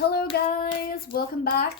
Hello guys, welcome back.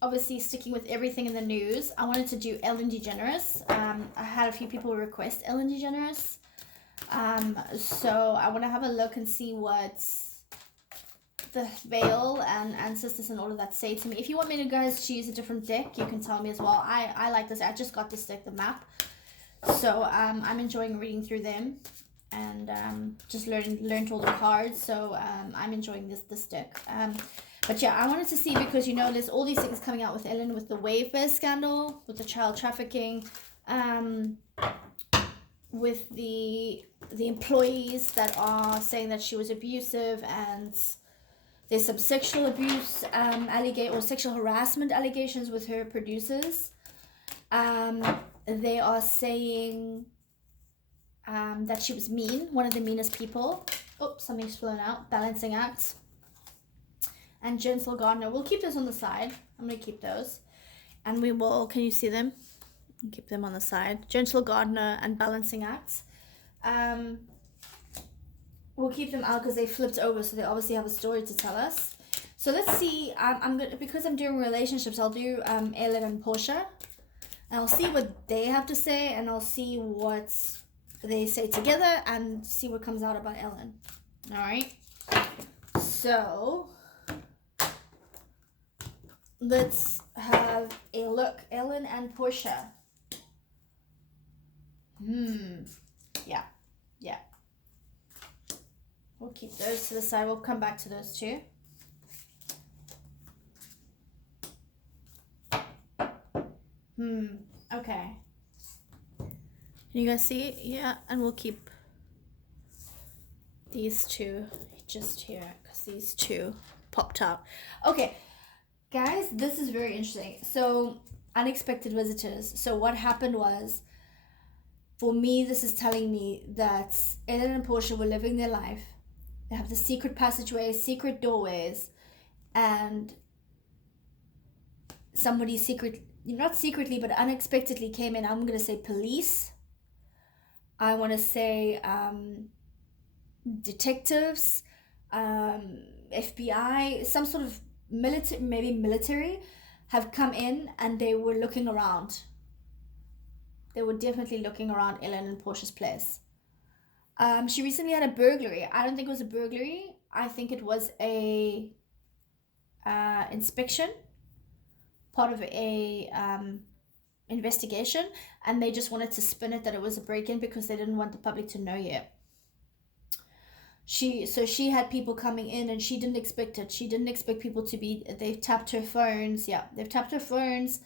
Obviously sticking with everything in the news, I wanted to do Ellen DeGeneres. I had a few people request Ellen DeGeneres. So I want to have a look and see what the Veil and Sisters and all of that say to me. If you want me to guys use a different deck, you can tell me as well. I like this. I just got this deck, the map. So I'm enjoying reading through them. And just learned all the cards, so I'm enjoying this deck. But yeah, I wanted to see, because you know there's all these things coming out with Ellen, with the Wayfair scandal, with the child trafficking, with the employees that are saying that she was abusive, and there's some sexual abuse or sexual harassment allegations with her producers. They are saying that she was mean, one of the meanest people. Oh, something's flown out. Balancing act. And Gentle Gardner. We'll keep those on the side. I'm going to keep those. And we will, can you see them? Keep them on the side. Gentle Gardner and Balancing Act. We'll keep them out because they flipped over, so they obviously have a story to tell us. So let's see. I'm gonna, because I'm doing relationships, I'll do Ellen and Portia. And I'll see what they have to say, and I'll see what they say together and see what comes out about Ellen. All right. So let's have a look. Ellen and Portia. Yeah. We'll keep those to the side. We'll come back to those two. Okay. Can you guys see? Yeah, and we'll keep these two just here because these two popped out. Okay, guys, this is very interesting. So, unexpected visitors. So what happened was, for me, this is telling me that Ellen and Portia were living their life. They have the secret passageways, secret doorways, and somebody not secretly, but unexpectedly came in. I'm going to say police. I want to say detectives, FBI, some sort of military have come in, and they were looking around. They were definitely looking around Ellen and Portia's place. She recently had a burglary. I don't think it was a burglary. I think it was a inspection, part of a investigation, and they just wanted to spin it that it was a break-in because they didn't want the public to know yet. She had people coming in, and she didn't expect it. She didn't expect people to be. They've tapped her phones. Yeah, they've tapped her phones.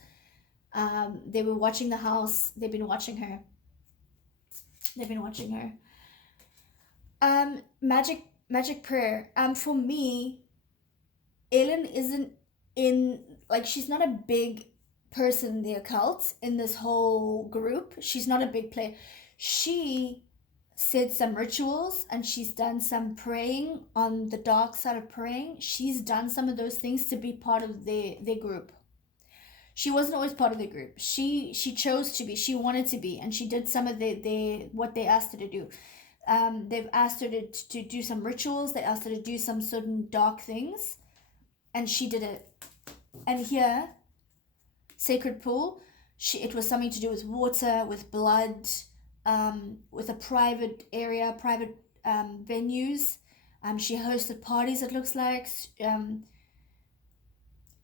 They were watching the house. They've been watching her. Magic prayer. For me, Ellen isn't in, like, she's not a big person in the occult, in this whole group. She's not a big player. She said some rituals, and she's done some praying on the dark side of praying. She's done some of those things to be part of their group. She wasn't always part of the group. She chose to be. She wanted to be, and she did some of what they asked her to do. They've asked her to do some rituals. They asked her to do some certain dark things, and she did it. And here, sacred pool, it was something to do with water, with blood, with a private area, private venues. She hosted parties, it looks like.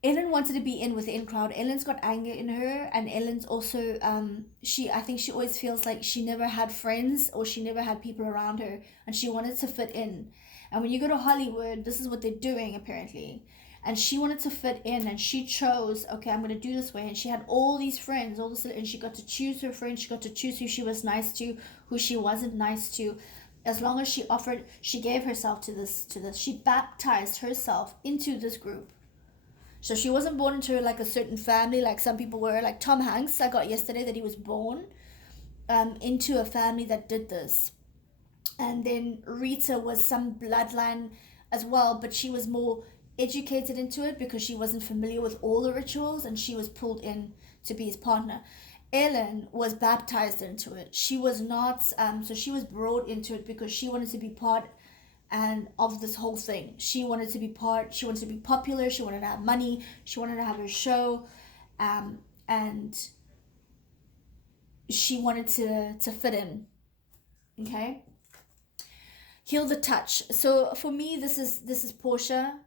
Ellen wanted to be in with the in crowd. Ellen's got anger in her, and Ellen's also, I think she always feels like she never had friends, or she never had people around her, and she wanted to fit in. And when you go to Hollywood, this is what they're doing, apparently. And she wanted to fit in, and she chose, okay, I'm going to do this way. And she had all these friends, and she got to choose her friends. She got to choose who she was nice to, who she wasn't nice to. As long as she gave herself to this. She baptized herself into this group. So she wasn't born into like a certain family, like some people were. Like Tom Hanks, I got yesterday that he was born into a family that did this. And then Rita was some bloodline as well, but she was more educated into it because she wasn't familiar with all the rituals, and she was pulled in to be his partner. Ellen was baptized into it. She was not, so she was brought into it because she wanted to be part and of this whole thing. She wanted to be popular, she wanted to have money, she wanted to have her show, and she wanted to fit in. Okay. Heal the touch. So for me, this is Portia.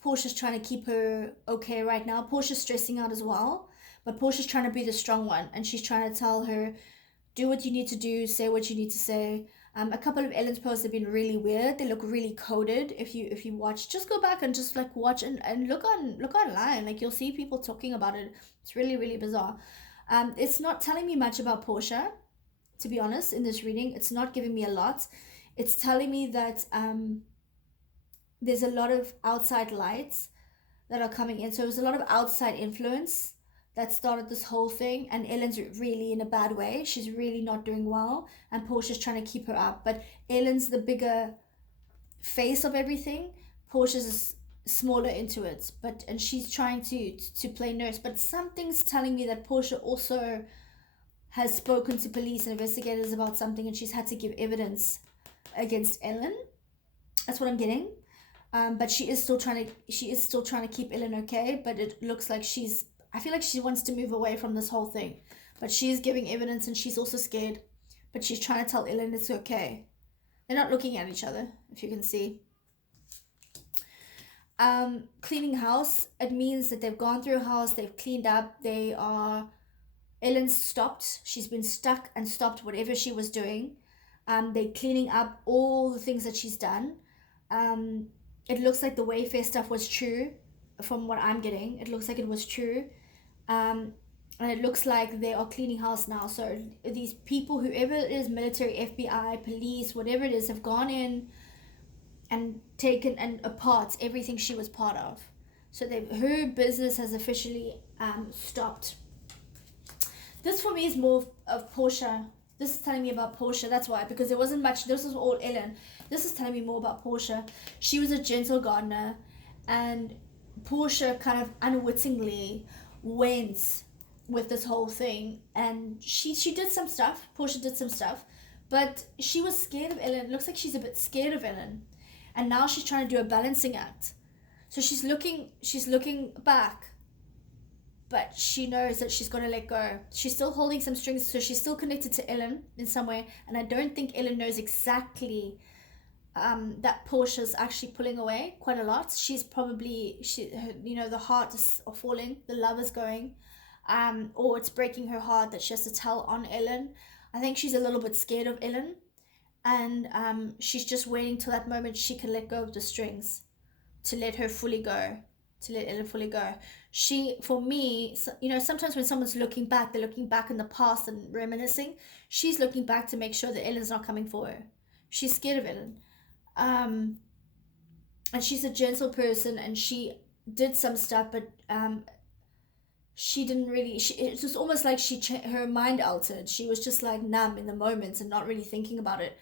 Portia's trying to keep her okay right now. Portia's stressing out as well, but Portia's trying to be the strong one, and she's trying to tell her, do what you need to do, say what you need to say. A couple of Ellen's posts have been really weird. They look really coded. If you watch, just go back and just like watch and look online. Like you'll see people talking about it. It's really, really bizarre. It's not telling me much about Portia, to be honest, in this reading. It's not giving me a lot. It's telling me that there's a lot of outside lights that are coming in. So there's a lot of outside influence that started this whole thing, and Ellen's really in a bad way. She's really not doing well, and Portia's trying to keep her up. But Ellen's the bigger face of everything. Portia's smaller into it, and she's trying to play nurse. But something's telling me that Portia also has spoken to police and investigators about something, and she's had to give evidence against Ellen. That's what I'm getting. But she is still trying to keep Ellen okay. But it looks like I feel like she wants to move away from this whole thing. But she's giving evidence, and she's also scared. But she's trying to tell Ellen it's okay. They're not looking at each other, if you can see. Cleaning house. It means that they've gone through a house, they've cleaned up, Ellen's stopped. She's been stuck and stopped whatever she was doing. They're cleaning up all the things that she's done. It looks like the Wayfair stuff was true, from what I'm getting. It looks like it was true. And it looks like they are cleaning house now. So these people, whoever it is, military, FBI, police, whatever it is, have gone in and taken and apart everything she was part of. So her business has officially stopped. This for me is more of Portia. This is telling me about Portia. That's why, because there wasn't much. This was all Ellen. This is telling me more about Portia. She was a gentle gardener, and Portia kind of unwittingly went with this whole thing, and she did some stuff. Portia did some stuff, but she was scared of Ellen. It looks like she's a bit scared of Ellen, and now she's trying to do a balancing act. So she's looking back, but she knows that she's got to let go. She's still holding some strings, so she's still connected to Ellen in some way, and I don't think Ellen knows exactly that Portia's actually pulling away quite a lot. She's probably, the heart is falling, the love is going, or it's breaking her heart that she has to tell on Ellen. I think she's a little bit scared of Ellen, and she's just waiting till that moment she can let go of the strings to let her fully go, to let Ellen fully go. For me, sometimes when someone's looking back, they're looking back in the past and reminiscing. She's looking back to make sure that Ellen's not coming for her. She's scared of Ellen. And she's a gentle person, and she did some stuff, but she didn't really, it was almost like her mind altered. She was just like numb in the moment and not really thinking about it.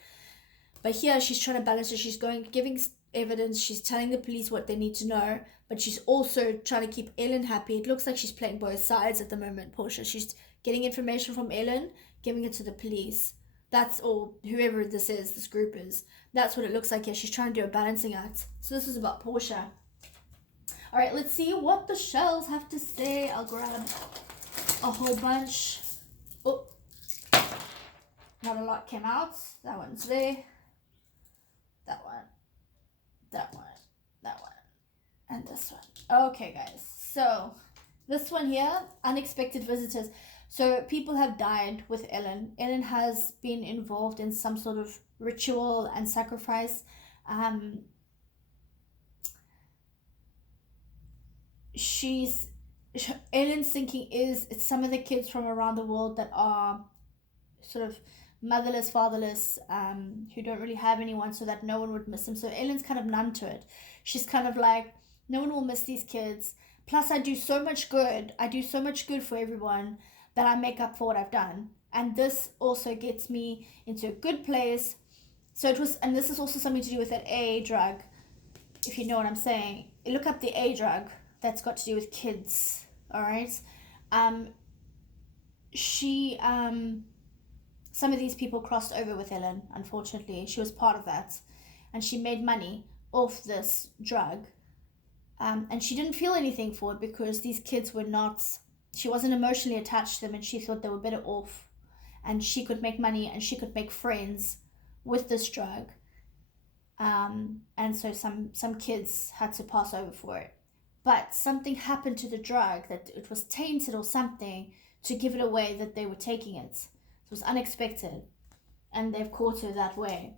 But here she's trying to balance it. She's giving evidence, she's telling the police what they need to know, but she's also trying to keep Ellen happy. It looks like she's playing both sides at the moment, Portia. She's getting information from Ellen, giving it to the police. That's all, whoever this group is. That's what it looks like here. She's trying to do a balancing act. So this is about Portia. All right, let's see what the shells have to say. I'll grab a whole bunch. Oh, not a lot came out. That one's there. That one. That one. That one. And this one. Okay, guys. So this one here, unexpected visitors. So people have died with Ellen. Ellen has been involved in some sort of ritual and sacrifice. Ellen's thinking is it's some of the kids from around the world that are sort of motherless, fatherless, who don't really have anyone, so that no one would miss them. So Ellen's kind of numb to it. She's kind of like, no one will miss these kids. Plus, I do so much good. I do so much good for everyone that I make up for what I've done. And this also gets me into a good place. So it was, and this is also something to do with that A drug, if you know what I'm saying. Look up the A drug. That's got to do with kids. All right. Some of these people crossed over with Ellen, unfortunately. She was part of that. and she made money off this drug. And she didn't feel anything for it because these kids were not, she wasn't emotionally attached to them, and she thought they were better off. And she could make money and she could make friends with this drug. And so some kids had to pass over for it. But something happened to the drug, that it was tainted or something, to give it away that they were taking it. So it was unexpected. And they've caught her that way.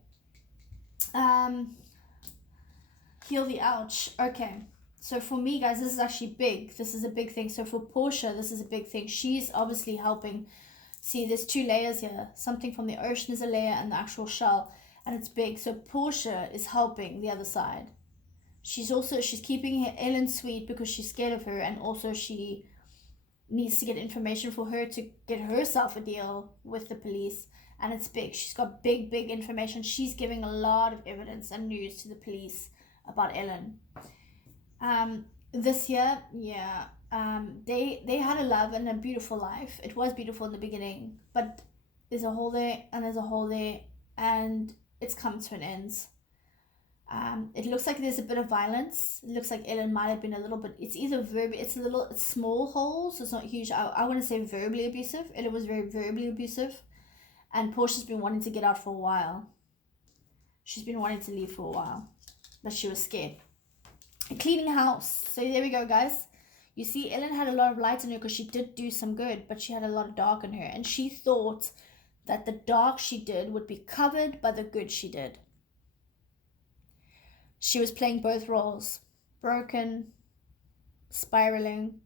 Heal the ouch. Okay. So for me, guys, this is actually big. This is a big thing. So for Portia, this is a big thing. She's obviously helping. See, there's 2 layers here. Something from the ocean is a layer, and the actual shell. And it's big. So Portia is helping the other side. She's keeping Ellen sweet because she's scared of her, and also she needs to get information for her to get herself a deal with the police. And it's big. She's got big information. She's giving a lot of evidence and news to the police about Ellen. This year, yeah, they had a love and a beautiful life. It was beautiful in the beginning, but there's a hole there, and there's a hole there, and it's come to an end. It looks like there's a bit of violence. It looks like Ellen might have been a little bit, it's either it's small holes, so it's not huge. I want to say verbally abusive. Ellen was very verbally abusive, and Portia's been wanting to get out for a while. She's been wanting to leave for a while, but she was scared. Cleaning house. So there we go, guys. You see, Ellen had a lot of light in her because she did do some good, but she had a lot of dark in her, and she thought that the dark she did would be covered by the good she did. She was playing both roles. Broken, spiraling.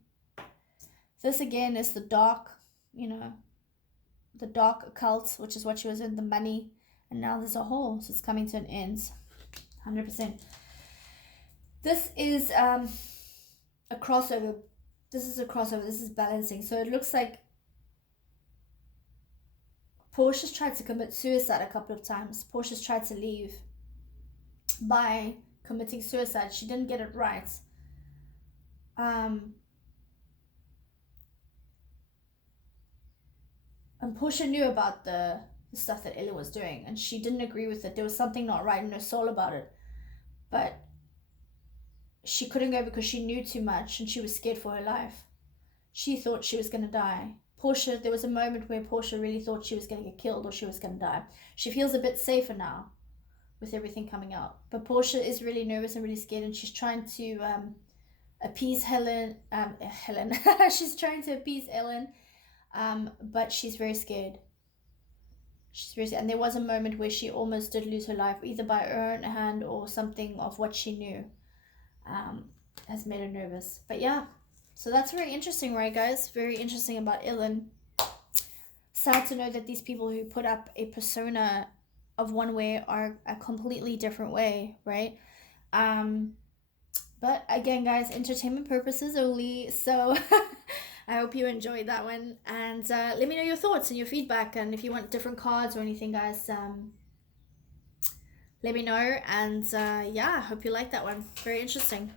This again is the dark, the dark occult, which is what she was in, the money, and now there's a hole, so it's coming to an end. 100%. This is a crossover. This is a crossover. This is balancing. So it looks like Portia's tried to commit suicide a couple of times. Portia's tried to leave by committing suicide. She didn't get it right. And Portia knew about the stuff that Ellen was doing, and she didn't agree with it. There was something not right in her soul about it. But she couldn't go because she knew too much, and she was scared for her life. She thought she was going to die. Portia, there was a moment where Portia really thought she was going to get killed or she was going to die. She feels a bit safer now with everything coming out. But Portia is really nervous and really scared, and she's trying to appease Helen. She's trying to appease Ellen, but she's very scared. And there was a moment where she almost did lose her life, either by her own hand or something of what she knew. Has made her nervous. But yeah, so that's very interesting, right, guys? Very interesting about Ellen. Sad to know that these people who put up a persona of one way are a completely different way, right? But again, guys, entertainment purposes only. So I hope you enjoyed that one, and let me know your thoughts and your feedback, and if you want different cards or anything, guys, let me know. And yeah, I hope you like that one. Very interesting.